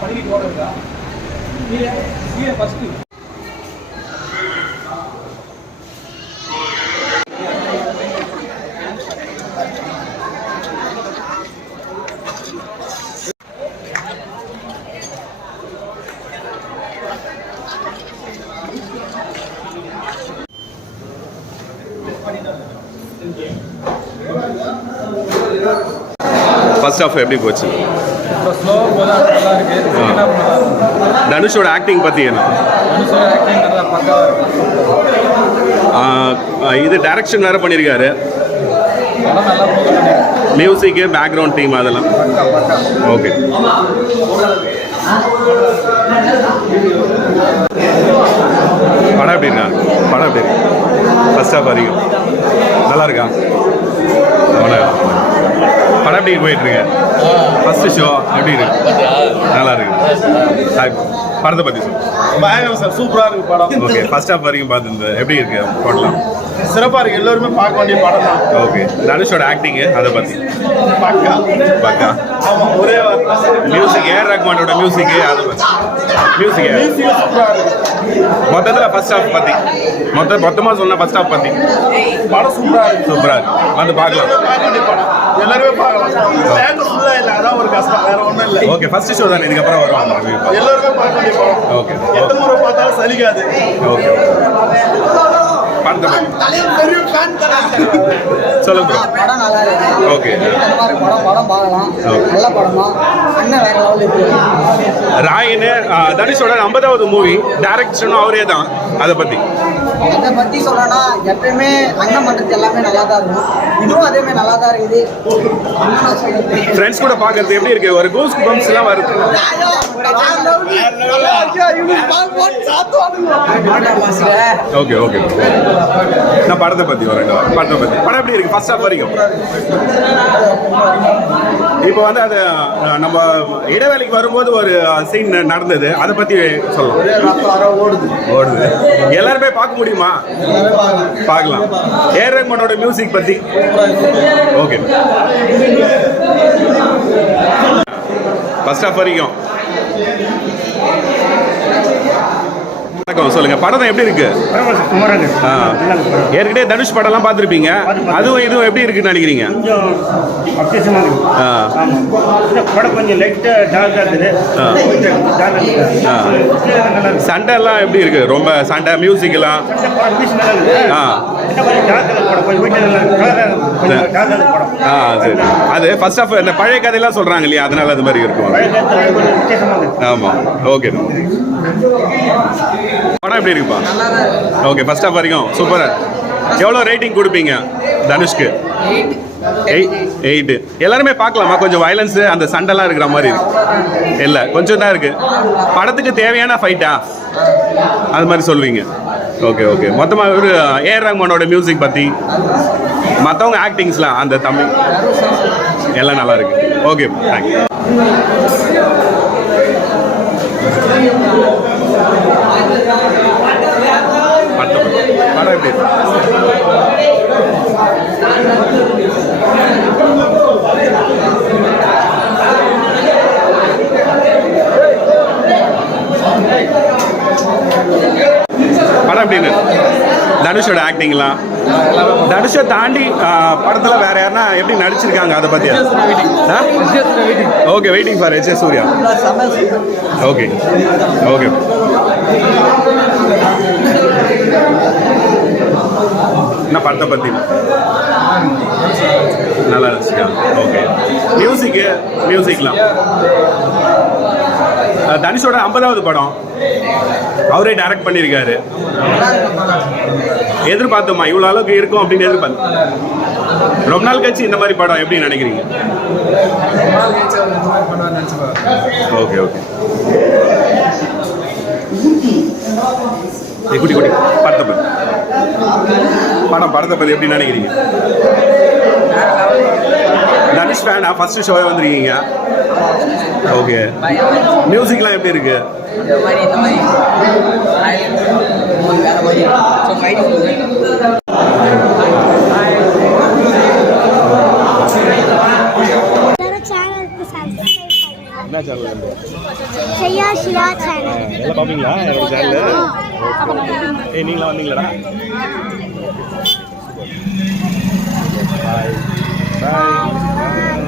படிக்கிட்டு ஓடுறா நீ first first of எப்படி போச்சு? தனுஷோட ஆக்டிங் பற்றி என்ன? இது டைரக்ஷன் வேறு பண்ணியிருக்காரு மியூசிக்கு பேக்ரவுண்ட் டீம் அதெல்லாம். ஓகே படம் எப்படி இருக்கா படம் எப்படி? இருக்கு ஃபர்ஸ்ட் ஆஃப் வரைக்கும் நல்லா இருக்கா படம் எப்படி போயிட்டு இருக்கு? ஃபர்ஸ்ட் ஷோ எப்படி இருக்கு? நல்லா இருக்கு. படத்தை பற்றி பயங்கரம் சார் சூப்பரா இருக்கு படம். ஓகே ஃபர்ஸ்ட் ஆஃப் வரைக்கும் பார்த்துருந்த. எப்படி இருக்கு போடலாம்? சிறப்பா இருக்கு. எல்லாருமே பார்க்க வேண்டிய படம் தான். ஓகே தனுஷோட ஆக்டிங்கு அதை பற்றி பக்கா. பக்கா. ஆமா ஒரே மியூசிக் ஏஆர் ரஹ்மானோட மியூசிக்கு அதை பற்றி மியூசிக் மியூசிக் சூப்பரா இருக்கு. மொத்தத்தில் ஃபர்ஸ்ட் ஹாஃப் பற்றி மொத்த மொத்தமாக சொன்ன ஃபர்ஸ்ட் ஹாஃப் பற்றி படம் சூப்பரா இருக்கு. சூப்பராக இருக்கு. வந்து பார்க்கலாம். எல்லாருமே பார்க்கலாம் இல்ல. அதான் ஒரு கஷ்டம். வேற ஒண்ணும் இல்ல. ஓகே ஃபர்ஸ்ட் ஷோ தானே. இதுக்கப்புறம் வருவாங்க. எல்லாருமே பார்க்க ஓகே எத்தனை முறை பார்த்தாலும் சலிக்காது. ஓகே. சொல்லுங்க படம் நல்லா இருக்கு ஓகே படம் படம் பார்க்கலாம். நல்ல படமா அண்ணன் வேற இருக்கு தனுஷோட ஐம்பதாவது மூவி டைரக்ஷனும் அவரே தான் அதை பற்றி அதை பத்தி சொல்லணும்னா எப்பயுமே அண்ணன் பண்றது எல்லாமே நல்லா தான் இருக்கும் இதுவும் அதே மாதிரி நல்லா தான் இருக்குது? ஃப்ரெண்ட்ஸ் கூட பார்க்கறது எப்படி இருக்கு ஒரு கூஸ் பம்ப்ஸ் எல்லாம் வருது ஓகே ஓகே நான் படத்தை பற்றி வரேன். படத்தை பற்றி படம் எப்படி இருக்கு? ஃபர்ஸ்ட் ஹாஃப் வரைக்கும். இப்போ வந்து அது நம்ம இடைவேளைக்கு வரும்போது ஒரு சீன் நடந்தது. அதை பற்றி சொல்லலாம். ஓடுது. எல்லாருமே பார்க்க முடியுமா? பார்க்கலாம். ஏஆர் ரஹ்மானோட மியூசிக் பற்றி ஓகே ஃபர்ஸ்ட் ஹாஃப் வரைக்கும். வணக்கம் சொல்லுங்க. படம் எப்படி இருக்கு. ஏற்கனவே தனுஷ் படம்லாம் பார்த்துருப்பீங்க. அதுவும் இதுவும் எப்படி இருக்குன்னு நினைக்கிறீங்க? படம் கொஞ்சம் லைட்டாக டார்க்காக இருக்குது. ஆ. கொஞ்சம் டார்க்காக இருக்குது. ஆ. நல்லா இருக்கு. சண்டை எல்லாம் எப்படி இருக்கு? ரொம்ப சண்டை மியூசிக் எல்லாம் அது. ஃபர்ஸ்ட் ஆஃப் இந்த பழைய கதையெல்லாம் சொல்றாங்க இல்லையா? அதனால அது மாதிரி இருக்கும். ஆமாம் ஓகே. படம் எப்படி இருக்குப்பா? ஓகே ஃபர்ஸ்ட் ஆஃப் வரைக்கும் சூப்பரா எவ்வளோ ரேட்டிங் கொடுப்பீங்க தனுஷ்க்கு? எயிட் எயிட்டு எல்லாருமே பார்க்கலாமா? கொஞ்சம் வயலன்ஸு அந்த சண்டைலாம் இருக்கிற மாதிரி இருக்கு. இல்லை கொஞ்சம் தான் இருக்கு. படத்துக்கு தேவையான ஃபைட்டா அது மாதிரி சொல்லுவீங்க. ஓகே ஓகே மொத்தமாக ஒரு ஏஆர் ரஹ்மானோட மியூசிக் பற்றி மற்றவங்க ஆக்டிங்ஸ்லாம் அந்த தமிழ் எல்லாம் நல்லா இருக்கு. ஓகே தேங்க்யூ படம் படம் எப்படி படம் எப்படின்னு தனுஷோட ஆக்டிங்லாம் தனுஷை தாண்டி படத்தில் வேற யாருன்னா எப்படி நடிச்சிருக்காங்க அதை பத்தி okay waiting for H Suriya okay okay என்ன படத்தை பற்றி நல்லா இருந்துச்சுக்கா. ஓகே மியூசிக்கு மியூசிக்லாம் தனிஷோட தனுஷோட ஐம்பதாவது படம். அவரே டைரக்ட் பண்ணியிருக்காரு எதிர்பார்த்தோமா? இவ்வளோ அளவுக்கு இருக்கும் அப்படின்னு எதிர்பார்த்து ரொம்ப நாள் கழிச்சு இந்த மாதிரி படம் எப்படி நினைக்கிறீங்க? ஓகே ஓகே குட்டி குட்டி. படத்தை படம் படத்தை பற்றி எப்படி நினைக்கிறீங்க? தனுஷ் ஃபேனா ஃபர்ஸ்ட் ஷோவே வந்திருக்கீங்க. ஓகே மியூசிக்லாம் எப்படி இருக்கு? இந்த மாதிரி இந்த மாதிரி வேற மாதிரி ஸோ ஃபைட் எல்லாரும் சேனலுக்கு சப்ஸ்கிரைப் பண்ணுங்க என்ன சேனல் செய்யா ஷியா சேனல் எல்லாம் பார்ப்பீங்களா என்னோட சேனல் ஏய் நீங்களா? வந்தீங்களாடா பாய் பாய்